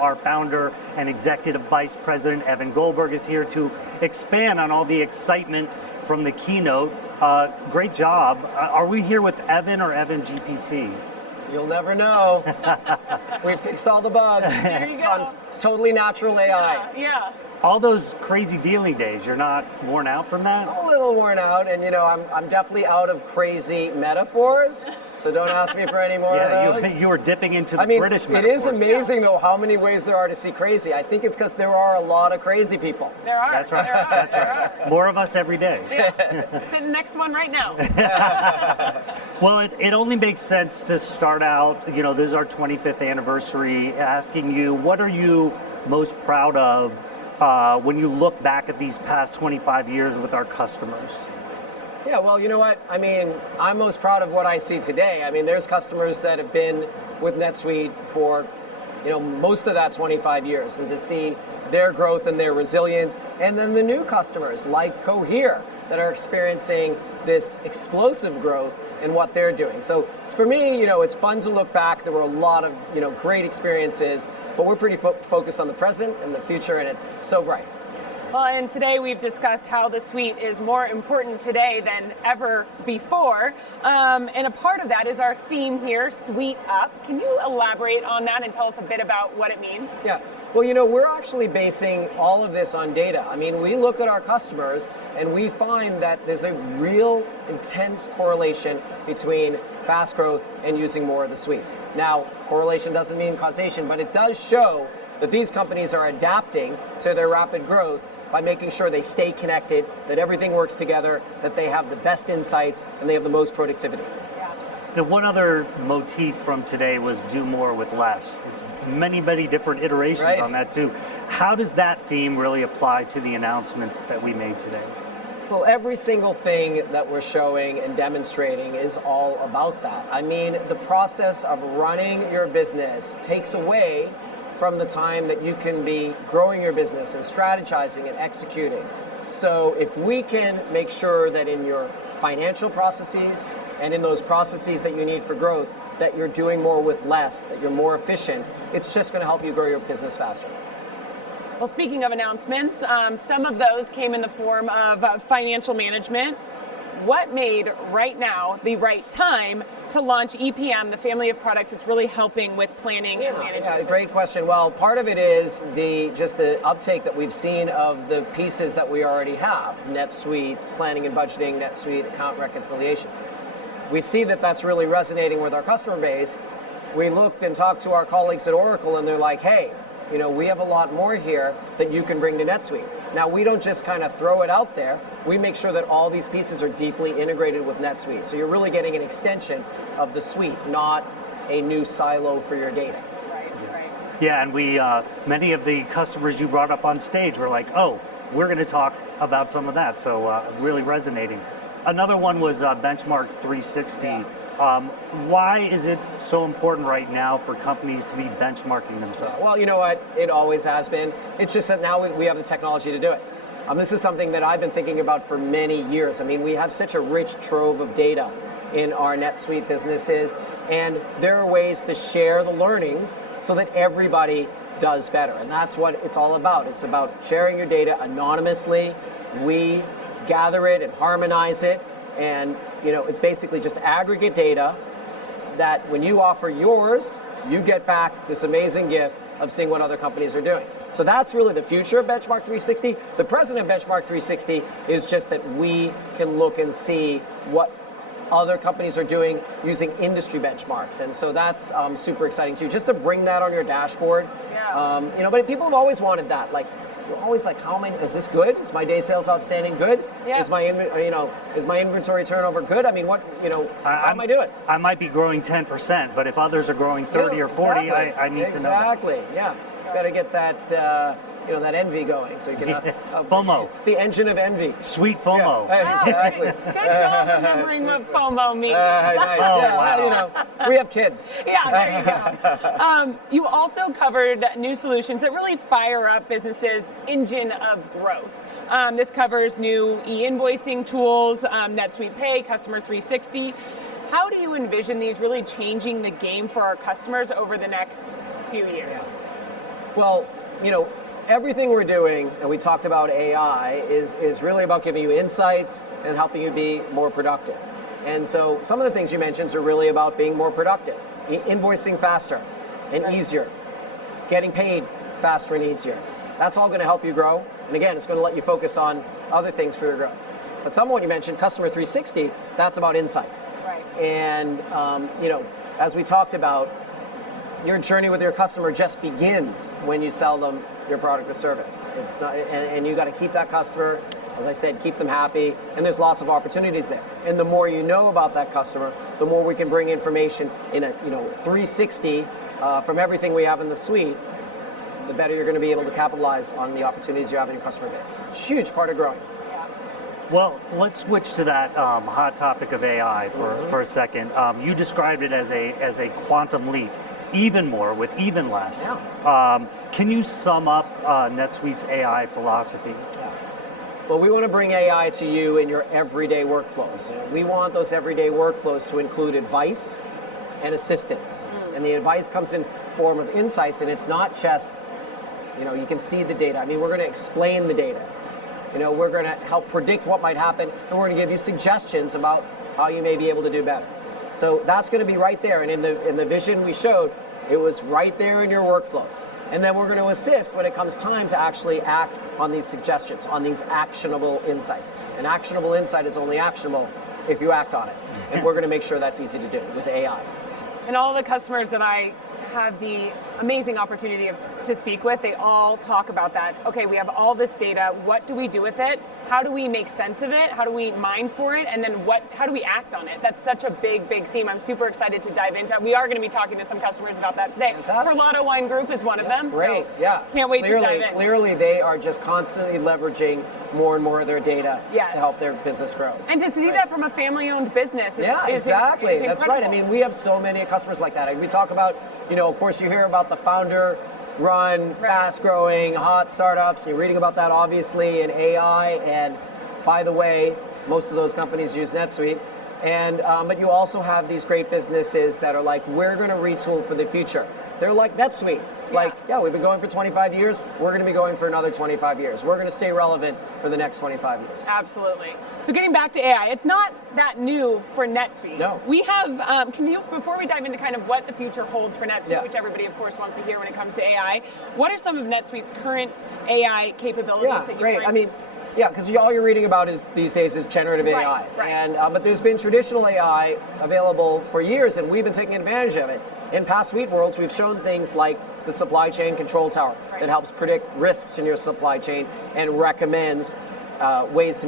Our founder and executive vice president, Evan Goldberg, is here to expand on all the excitement from the keynote. Great job. Are we here with Evan or Evan GPT? You'll never know. We fixed all the bugs. There you go. It's totally natural AI. Yeah. All those crazy dealing days, you're not worn out from that? I'm a little worn out, and I'm definitely out of crazy metaphors, so don't ask me for any more of those. You were dipping into the British metaphors. It is amazing, though, how many ways there are to see crazy. I think it's because there are a lot of crazy people. There are. That's right. That's right. More of us every day. Yeah. Say the next one right now. Well, it only makes sense to start out, this is our 25th anniversary, asking you, what are you most proud of when you look back at these past 25 years with our customers? Yeah, well, you know what? I'm most proud of what I see today. There's customers that have been with NetSuite for, most of that 25 years, and to see their growth and their resilience, and then the new customers like Cohere that are experiencing this explosive growth in what they're doing. So for me, it's fun to look back. There were a lot of, great experiences, but we're pretty focused on the present and the future, and it's so bright. Well, and today we've discussed how the suite is more important today than ever before. And a part of that is our theme here, Suite Up. Can you elaborate on that and tell us a bit about what it means? Yeah. Well, we're actually basing all of this on data. We look at our customers and we find that there's a real intense correlation between fast growth and using more of the suite. Now, correlation doesn't mean causation, but it does show that these companies are adapting to their rapid growth by making sure they stay connected, that everything works together, that they have the best insights, and they have the most productivity. Now, one other motif from today was do more with less. Many different iterations on that too. How does that theme really apply to the announcements that we made today? Well, every single thing that we're showing and demonstrating is all about that. The process of running your business takes away from the time that you can be growing your business and strategizing and executing. So if we can make sure that in your financial processes and in those processes that you need for growth, that you're doing more with less, that you're more efficient, it's just going to help you grow your business faster. Well, speaking of announcements, some of those came in the form of financial management. What made right now the right time to launch EPM, the family of products that's really helping with planning and management? Yeah, great question. Well, part of it is just the uptake that we've seen of the pieces that we already have. NetSuite planning and budgeting, NetSuite account reconciliation. We see that that's really resonating with our customer base. We looked and talked to our colleagues at Oracle, and they're like, hey, we have a lot more here that you can bring to NetSuite. Now, we don't just kind of throw it out there. We make sure that all these pieces are deeply integrated with NetSuite. So you're really getting an extension of the suite, not a new silo for your data. Right. Yeah, and we many of the customers you brought up on stage were like, oh, we're going to talk about some of that. So really resonating. Another one was Benchmark 360. Yeah. Why is it so important right now for companies to be benchmarking themselves? Well, you know what? It always has been. It's just that now we have the technology to do it. This is something that I've been thinking about for many years. We have such a rich trove of data in our NetSuite businesses, and there are ways to share the learnings so that everybody does better. And that's what it's all about. It's about sharing your data anonymously. We gather it and harmonize it, and it's basically just aggregate data that when you offer yours, you get back this amazing gift of seeing what other companies are doing. So that's really the future of Benchmark 360. The present of Benchmark 360 is just that we can look and see what other companies are doing using industry benchmarks. And so that's super exciting too, just to bring that on your dashboard. Yeah. But people have always wanted that. You're always like, how many? Is this good? Is my day sales outstanding good? Yeah. Is my inventory turnover good? How am I doing? I might be growing 10%, but if others are growing 30 or 40, exactly. I need to know. Exactly. Yeah. Got to get that that envy going, so you can FOMO. The engine of envy. Sweet FOMO. Yeah, exactly. Good job remembering what FOMO means. Nice. Wow. We have kids. Yeah, there you go. You also covered new solutions that really fire up businesses' engine of growth. This covers new e-invoicing tools, NetSuite Pay, Customer 360. How do you envision these really changing the game for our customers over the next few years? Well, everything we're doing, and we talked about AI, is really about giving you insights and helping you be more productive. And so some of the things you mentioned are really about being more productive, invoicing faster and easier, getting paid faster and easier. That's all going to help you grow. And again, it's going to let you focus on other things for your growth. But some of what you mentioned, Customer 360, that's about insights. Right. And as we talked about, your journey with your customer just begins when you sell them your product or service. It's not, and you got to keep that customer, as I said, keep them happy, and there's lots of opportunities there. And the more you know about that customer, the more we can bring information in a 360 from everything we have in the suite, the better you're going to be able to capitalize on the opportunities you have in your customer base. It's a huge part of growing. Well, let's switch to that hot topic of AI for a second. You described it as a quantum leap, even more with even less. Yeah. Can you sum up NetSuite's AI philosophy? Yeah. Well, we want to bring AI to you in your everyday workflows. We want those everyday workflows to include advice and assistance. And the advice comes in form of insights, and it's not just, you can see the data. I mean, we're going to explain the data. We're going to help predict what might happen, and we're going to give you suggestions about how you may be able to do better. So that's going to be right there, and in the vision we showed, it was right there in your workflows. And then we're going to assist when it comes time to actually act on these suggestions, on these actionable insights. An actionable insight is only actionable if you act on it. And we're going to make sure that's easy to do with AI. And all the customers that I have the amazing opportunity to speak with, they all talk about that. Okay, we have all this data. What do we do with it? How do we make sense of it? How do we mine for it? And then how do we act on it? That's such a big, big theme. I'm super excited to dive into it. We are going to be talking to some customers about that today. Fantastic. Carlotta Wine Group is one of them. Great, so yeah. Can't wait to dive in. Clearly, they are just constantly leveraging more and more of their data to help their business grow. And to see that from a family-owned business is exactly. is That's right. I mean, we have so many customers like that. We talk about, of course, you hear about the founder-run, fast-growing, hot startups. You're reading about that, obviously, in AI. And by the way, most of those companies use NetSuite. And but you also have these great businesses that are like, we're going to retool for the future. They're like NetSuite. It's like, we've been going for 25 years. We're going to be going for another 25 years. We're going to stay relevant for the next 25 years. Absolutely. So getting back to AI, it's not that new for NetSuite. No. We have, before we dive into kind of what the future holds for NetSuite, which everybody of course wants to hear when it comes to AI, what are some of NetSuite's current AI capabilities that you bring? I mean, because all you're reading about these days is generative AI. Right. And but there's been traditional AI available for years, and we've been taking advantage of it. In past SweetWorlds, we've shown things like the supply chain control tower that helps predict risks in your supply chain and recommends ways to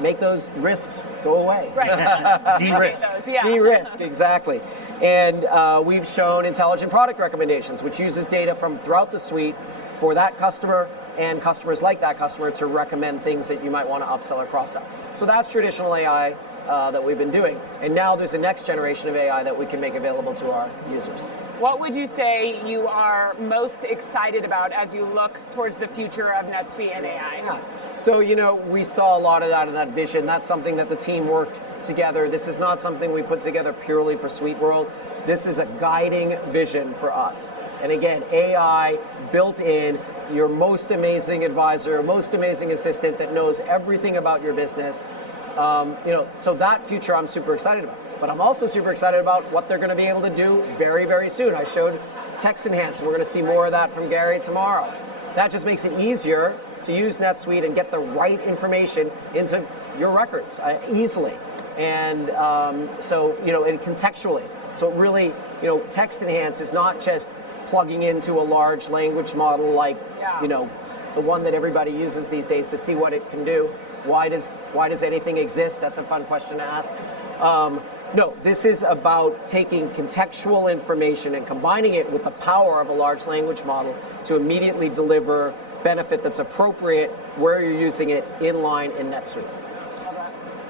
make those risks go away. Right. De-risk. De-risk, exactly. And we've shown intelligent product recommendations, which uses data from throughout the suite for that customer and customers like that customer to recommend things that you might want to upsell or cross-sell. So that's traditional AI that we've been doing. And now there's a next generation of AI that we can make available to our users. What would you say you are most excited about as you look towards the future of NetSuite and AI? Yeah. So, we saw a lot of that in that vision. That's something that the team worked together. This is not something we put together purely for SweetWorld. This is a guiding vision for us. And again, AI built in, your most amazing advisor, most amazing assistant that knows everything about your business. So that future I'm super excited about. But I'm also super excited about what they're going to be able to do very, very soon. I showed text enhance, and we're going to see more of that from Gary tomorrow. That just makes it easier to use NetSuite and get the right information into your records easily. And and contextually. So it really, text enhance is not just plugging into a large language model like, the one that everybody uses these days to see what it can do. Why does anything exist? That's a fun question to ask. No, this is about taking contextual information and combining it with the power of a large language model to immediately deliver benefit that's appropriate where you're using it in line in NetSuite.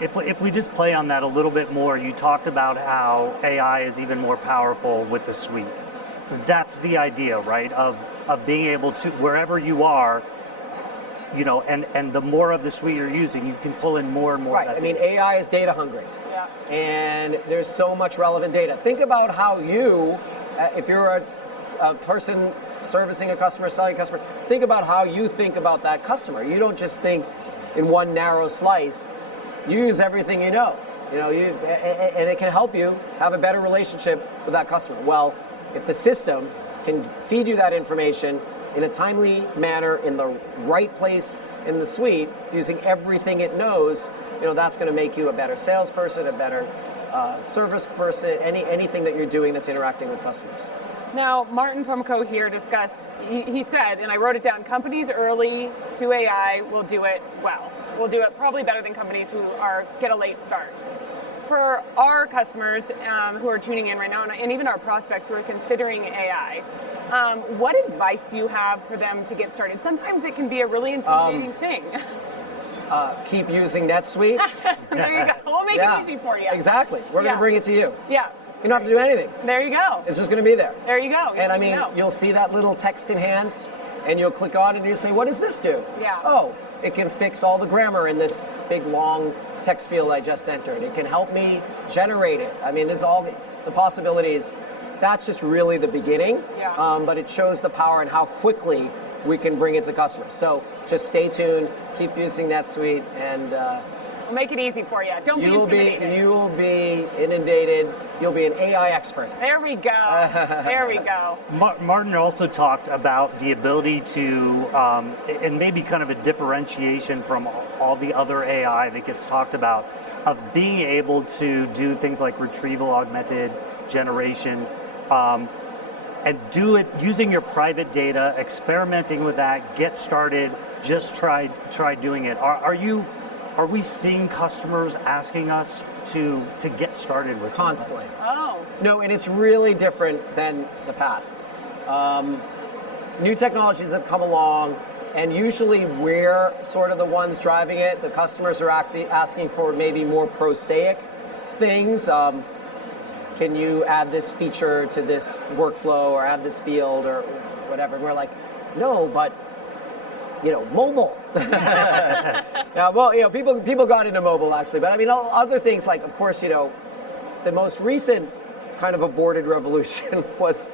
If we just play on that a little bit more, you talked about how AI is even more powerful with the suite. That's the idea, right? Of being able to, wherever you are, and the more of the suite you're using, you can pull in more and more. Right. Of that I mean, data. AI is data hungry. Yeah. And there's so much relevant data. Think about how you, if you're a person servicing a customer, selling a customer, think about how you think about that customer. You don't just think in one narrow slice. You use everything you know. And it can help you have a better relationship with that customer. Well, if the system can feed you that information in a timely manner in the right place in the suite, using everything it knows, that's going to make you a better salesperson, a better service person, anything that you're doing that's interacting with customers. Now, Martin from Cohere discussed, he said, and I wrote it down, companies early to AI will do it well. Will do it probably better than companies who get a late start. For our customers who are tuning in right now, and even our prospects who are considering AI, what advice do you have for them to get started? Sometimes it can be a really intimidating thing. Keep using NetSuite. There you go. We'll make it easy for you. Exactly. We're going to bring it to you. Yeah. You don't have to do anything. There you go. It's just going to be there. There you go. And I mean, you'll see that little text enhance, and you'll click on it and you'll say, what does this do? Yeah. Oh, it can fix all the grammar in this big, long text field I just entered. It can help me generate it. I mean, there's all the possibilities. That's just really the beginning, but it shows the power and how quickly we can bring it to customers. So just stay tuned, keep using NetSuite, and we'll make it easy for you. Don't be intimidated. You will be inundated. You'll be an AI expert. There we go. There we go. Martin also talked about the ability to, and maybe kind of a differentiation from all the other AI that gets talked about, of being able to do things like retrieval augmented generation, and do it using your private data, experimenting with that, get started, just try doing it. Are we seeing customers asking us to get started with something? Constantly. Oh. No, and it's really different than the past. New technologies have come along, and usually we're sort of the ones driving it. The customers are asking for maybe more prosaic things. Can you add this feature to this workflow or add this field or whatever? And we're like, no, but mobile. Now, well, people got into mobile actually, but I mean, other things like, of course, the most recent kind of aborted revolution was,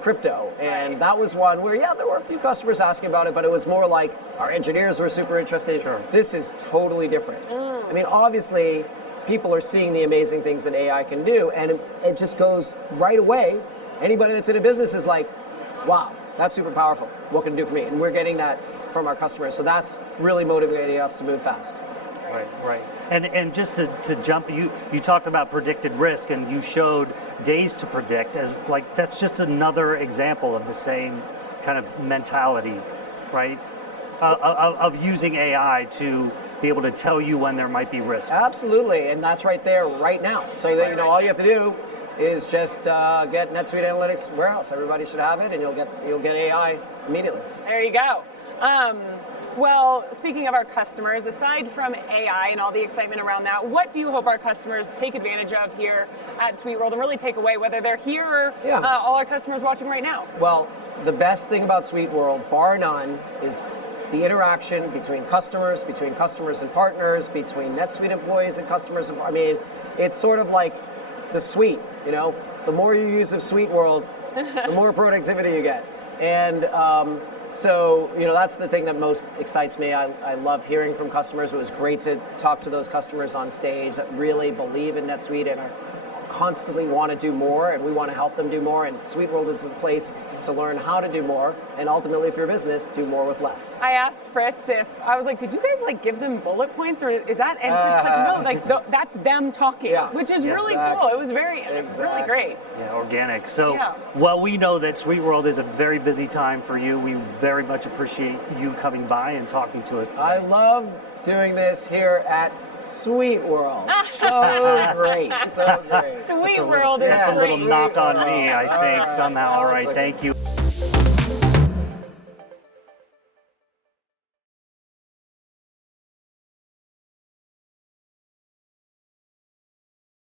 crypto, and that was one where, there were a few customers asking about it, but it was more like our engineers were super interested. Sure. This is totally different. I mean, obviously, people are seeing the amazing things that AI can do, and it just goes right away. Anybody that's in a business is like, wow, that's super powerful. What can it do for me? And we're getting that from our customers. So that's really motivating us to move fast. Right. And just to jump, you talked about predicted risk, and you showed days to predict as like that's just another example of the same kind of mentality, right? Of using AI to be able to tell you when there might be risk. Absolutely, and that's right there, right now. So that, all you have to do is just get NetSuite Analytics Warehouse. Everybody should have it, and you'll get AI immediately. There you go. Well, speaking of our customers, aside from AI and all the excitement around that, what do you hope our customers take advantage of here at SweetWorld and really take away, whether they're here or all our customers watching right now? Well, the best thing about SweetWorld, bar none, is the interaction between customers and partners, between NetSuite employees and customers. I mean, it's sort of like the suite, The more you use of SweetWorld, the more productivity you get. And so, that's the thing that most excites me. I love hearing from customers. It was great to talk to those customers on stage that really believe in NetSuite and are constantly want to do more, and we want to help them do more. And SweetWorld is the place to learn how to do more, and ultimately, if you're a business, do more with less. I asked Fritz I was like, did you guys give them bullet points, or is that? And Fritz no, that's them talking, which is really cool. It was really great. Yeah, organic. So, well, we know that SweetWorld is a very busy time for you. We very much appreciate you coming by and talking to us today. I love doing this here at SweetWorld. So great. SweetWorld is That's a little great. knock on me, I think, somehow. All right, thank you.